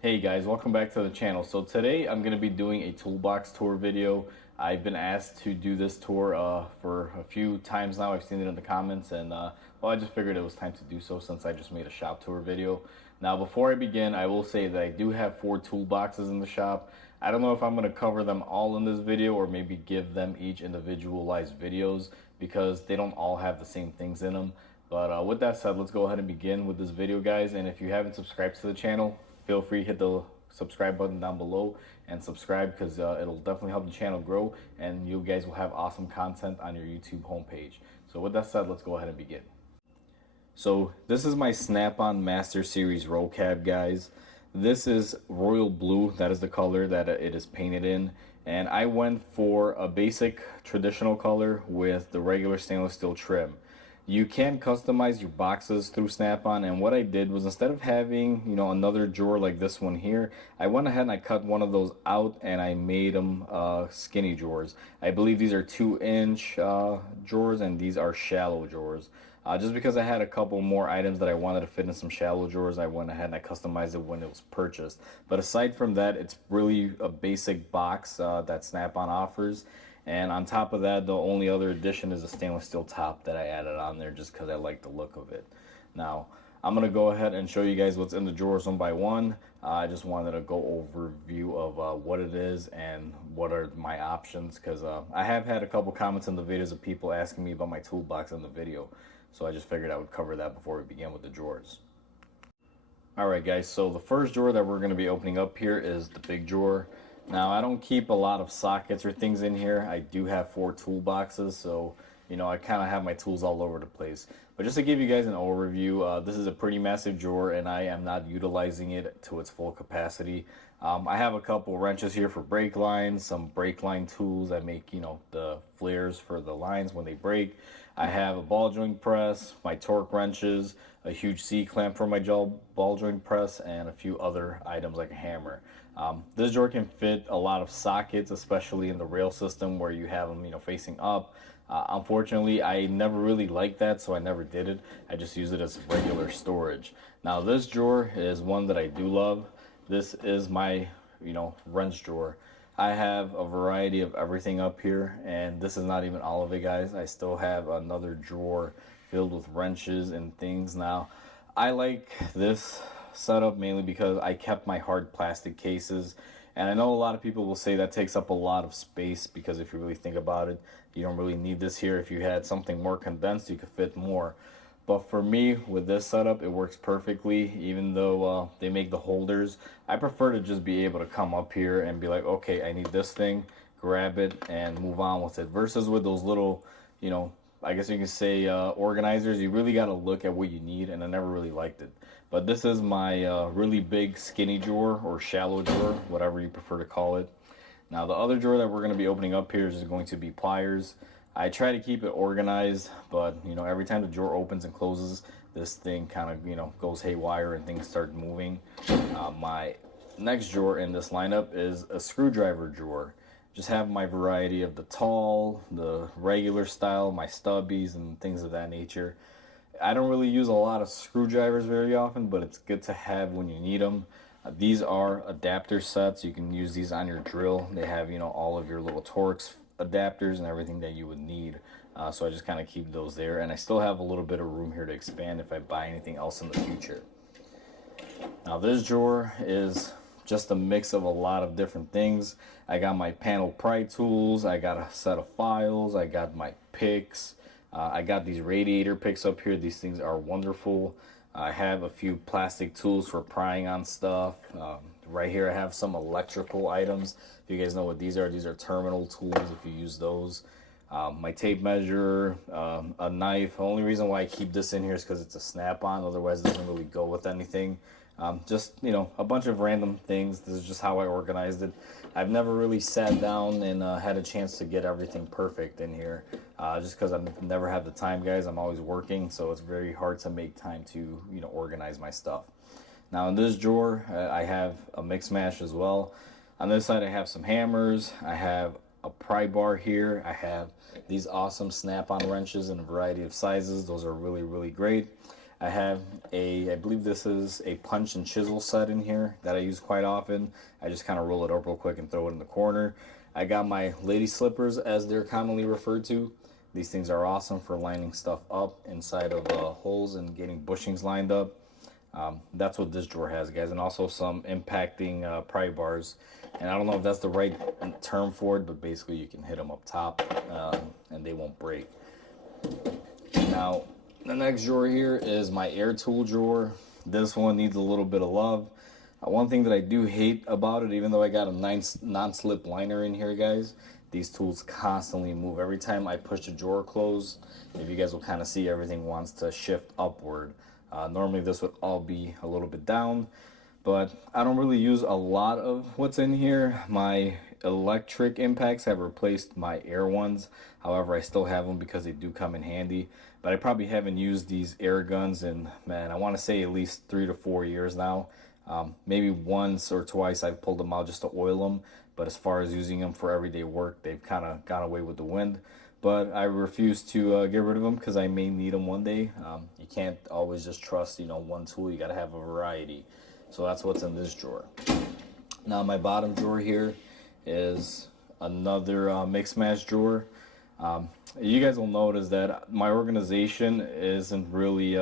Hey guys, welcome back to the channel. So today I'm going to be doing a toolbox tour video. I've been asked to do this tour for a few times now. I've seen it in the comments and well, I just figured it was time to do so since I just made a shop tour video. Now before I begin, I will say that I do have 4 toolboxes in the shop. I don't know if I'm going to cover them all in this video or maybe give them each individualized videos because they don't all have the same things in them. But with that said, let's go ahead and begin with this video, guys. And if you haven't subscribed to the channel, feel free to hit the subscribe button down below and subscribe because it'll definitely help the channel grow and you guys will have awesome content on your YouTube homepage. So with that said, let's go ahead and begin. So this is my Snap-on Master Series roll cab, guys. This is royal blue. That is the color that it is painted in. And I went for a basic traditional color with the regular stainless steel trim. You can customize your boxes through Snap-on, and what I did was instead of having, another drawer like this one here, I went ahead and I cut one of those out and I made them skinny drawers. I believe these are 2-inch drawers and these are shallow drawers. Just because I had a couple more items that I wanted to fit in some shallow drawers, I went ahead and I customized it when it was purchased. But aside from that, it's really a basic box that Snap-on offers. And on top of that, the only other addition is a stainless steel top that I added on there just because I like the look of it. Now, I'm going to go ahead and show you guys what's in the drawers one by one. I just wanted to go overview of what it is and what are my options because I have had a couple comments in the videos of people asking me about my toolbox in the video. So I just figured I would cover that before we begin with the drawers. Alright guys, so the first drawer that we're going to be opening up here is the big drawer. Now I don't keep a lot of sockets or things in here. I do have 4 toolboxes, so I kind of have my tools all over the place. But just to give you guys an overview, this is a pretty massive drawer and I am not utilizing it to its full capacity. I have a couple wrenches here for brake lines, some brake line tools that make, the flares for the lines when they break. I have a ball joint press, my torque wrenches, a huge C-clamp for my ball joint press, and a few other items like a hammer. This drawer can fit a lot of sockets, especially in the rail system where you have them, facing up. Unfortunately, I never really liked that, so I never did it. I just use it as regular storage. Now, this drawer is one that I do love. This is my, wrench drawer. I have a variety of everything up here, and this is not even all of it, guys. I still have another drawer filled with wrenches and things. Now, I like this setup mainly because I kept my hard plastic cases, and I know a lot of people will say that takes up a lot of space because if you really think about it, you don't really need this here. If you had something more condensed, you could fit more. But for me, with this setup, it works perfectly. Even though they make the holders, I prefer to just be able to come up here and be like, okay, I need this thing, grab it, and move on with it. Versus with those little, I guess you can say organizers, you really got to look at what you need, and I never really liked it. But this is my really big skinny drawer or shallow drawer, whatever you prefer to call it. Now the other drawer that we're going to be opening up here is going to be pliers. I try to keep it organized, but every time the drawer opens and closes, this thing kind of goes haywire and things start moving. My next drawer in this lineup is a screwdriver drawer. Just have my variety of the tall, the regular style, my stubbies and things of that nature. I don't really use a lot of screwdrivers very often, but it's good to have when you need them. These are adapter sets. You can use these on your drill. They have, all of your little Torx adapters and everything that you would need. So I just kind of keep those there. And I still have a little bit of room here to expand if I buy anything else in the future. Now this drawer is just a mix of a lot of different things. I got my panel pry tools. I got a set of files. I got my picks. I got these radiator picks up here. These things are wonderful. I have a few plastic tools for prying on stuff. Right here I have some electrical items. If you guys know what these are terminal tools if you use those. My tape measure, a knife. The only reason why I keep this in here is because it's a snap-on. Otherwise it doesn't really go with anything. Just, a bunch of random things. This is just how I organized it. I've never really sat down and had a chance to get everything perfect in here. Just because I've never had the time, guys. I'm always working, so it's very hard to make time to, organize my stuff. Now in this drawer, I have a mix mash as well. On this side, I have some hammers. I have a pry bar here. I have these awesome snap-on wrenches in a variety of sizes. Those are really, really great. I have I believe this is a punch and chisel set in here that I use quite often. I just kind of roll it up real quick and throw it in the corner. I got my lady slippers, as they're commonly referred to. These things are awesome for lining stuff up inside of holes and getting bushings lined up. That's what this drawer has, guys, and also some impacting pry bars. And I don't know if that's the right term for it, but basically you can hit them up top and they won't break. Now, the next drawer here is my air tool drawer. This one needs a little bit of love. One thing that I do hate about it, even though I got a non-slip liner in here, guys, these tools constantly move. Every time I push the drawer closed, if you guys will kind of see, everything wants to shift upward. Normally this would all be a little bit down, but I don't really use a lot of what's in here. My electric impacts have replaced my air ones. However, I still have them because they do come in handy. But I probably haven't used these air guns in, man, I want to say at least 3 to 4 years now. Maybe once or twice I've pulled them out just to oil them. But as far as using them for everyday work, they've kind of gone away with the wind. But I refuse to get rid of them because I may need them one day. You can't always just trust, one tool. You got to have a variety. So that's what's in this drawer. Now my bottom drawer here is another mix match drawer. You guys will notice that my organization isn't really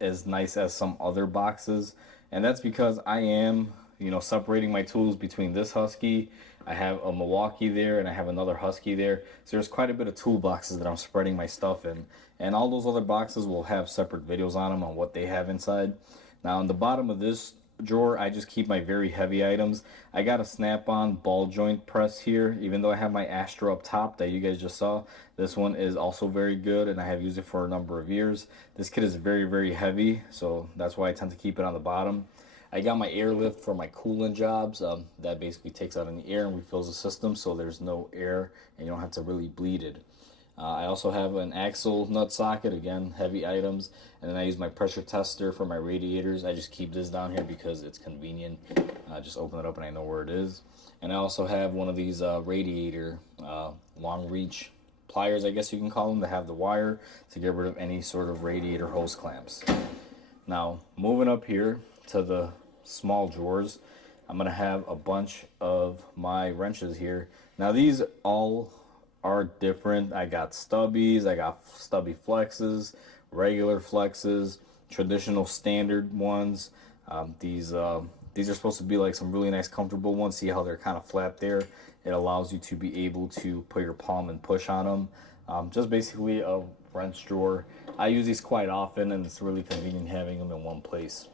as nice as some other boxes, and that's because I am, separating my tools between this Husky. I have a Milwaukee there, and I have another Husky there. So there's quite a bit of toolboxes that I'm spreading my stuff in, and all those other boxes will have separate videos on them on what they have inside. Now, on the bottom of this drawer, I just keep my very heavy items. I got a snap-on ball joint press here, even though I have my Astro up top that you guys just saw. This one is also very good, and I have used it for a number of years. This kit is very, very heavy, so that's why I tend to keep it on the bottom. I got my airlift for my coolant jobs. That basically takes out any air and refills the system, so there's no air and you don't have to really bleed it. I also have an axle nut socket, again, heavy items. And then I use my pressure tester for my radiators. I just keep this down here because it's convenient. Just open it up and I know where it is. And I also have one of these radiator long reach pliers, I guess you can call them, that have the wire to get rid of any sort of radiator hose clamps. Now, moving up here to the small drawers, I'm going to have a bunch of my wrenches here. Now, these all are different. I got stubbies, I got stubby flexes, regular flexes, traditional standard ones. These are supposed to be like some really nice comfortable ones. See how they're kind of flat there? It allows you to be able to put your palm and push on them. Just basically a wrench drawer. I use these quite often, and it's really convenient having them in one place.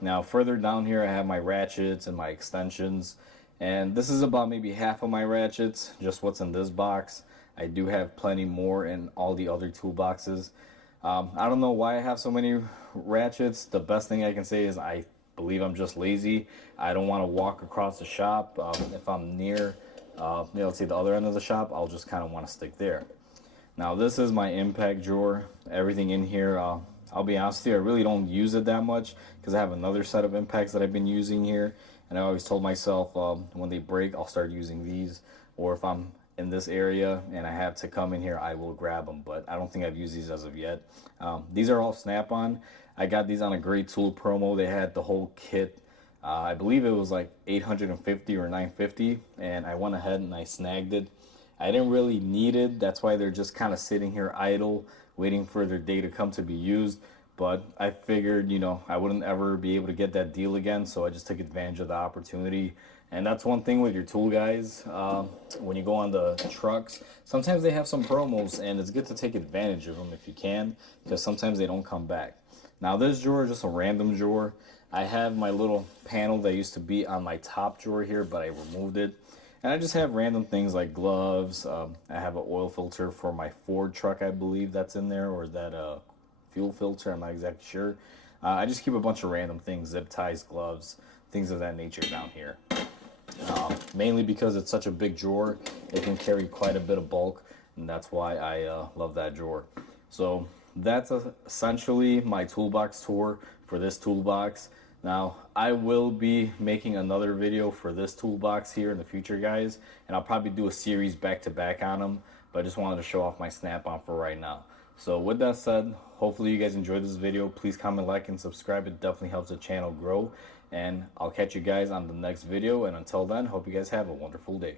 Now further down here I have my ratchets and my extensions, and this is about maybe half of my ratchets, just what's in this box. I do have plenty more in all the other toolboxes. I don't know why I have so many ratchets. The best thing I can say is I believe I'm just lazy. I don't want to walk across the shop. If I'm near, let's say the other end of the shop, I'll just kind of want to stick there. Now this is my impact drawer. Everything in here, I'll be honest with you, I really don't use it that much because I have another set of impacts that I've been using here. And I always told myself when they break, I'll start using these. Or if I'm in this area and I have to come in here, I will grab them. But I don't think I've used these as of yet. These are all snap-on. I got these on a great tool promo. They had the whole kit. I believe it was like $850 or $950, and I went ahead and I snagged it. I didn't really need it. That's why they're just kind of sitting here idle, waiting for their day to come to be used. But I figured, I wouldn't ever be able to get that deal again, so I just took advantage of the opportunity. And that's one thing with your tool guys. When you go on the trucks, sometimes they have some promos, and it's good to take advantage of them if you can, because sometimes they don't come back. Now this drawer is just a random drawer. I have my little panel that used to be on my top drawer here, but I removed it. And I just have random things like gloves. I have an oil filter for my Ford truck, I believe that's in there, or is that a fuel filter? I'm not exactly sure. I just keep a bunch of random things, zip ties, gloves, things of that nature down here. Mainly because it's such a big drawer, it can carry quite a bit of bulk, and that's why I love that drawer. So that's essentially my toolbox tour for this toolbox. Now, I will be making another video for this toolbox here in the future, guys, and I'll probably do a series back to back on them, but I just wanted to show off my snap-on for right now. So with that said, hopefully you guys enjoyed this video. Please comment, like, and subscribe. It definitely helps the channel grow. And I'll catch you guys on the next video. And until then, hope you guys have a wonderful day.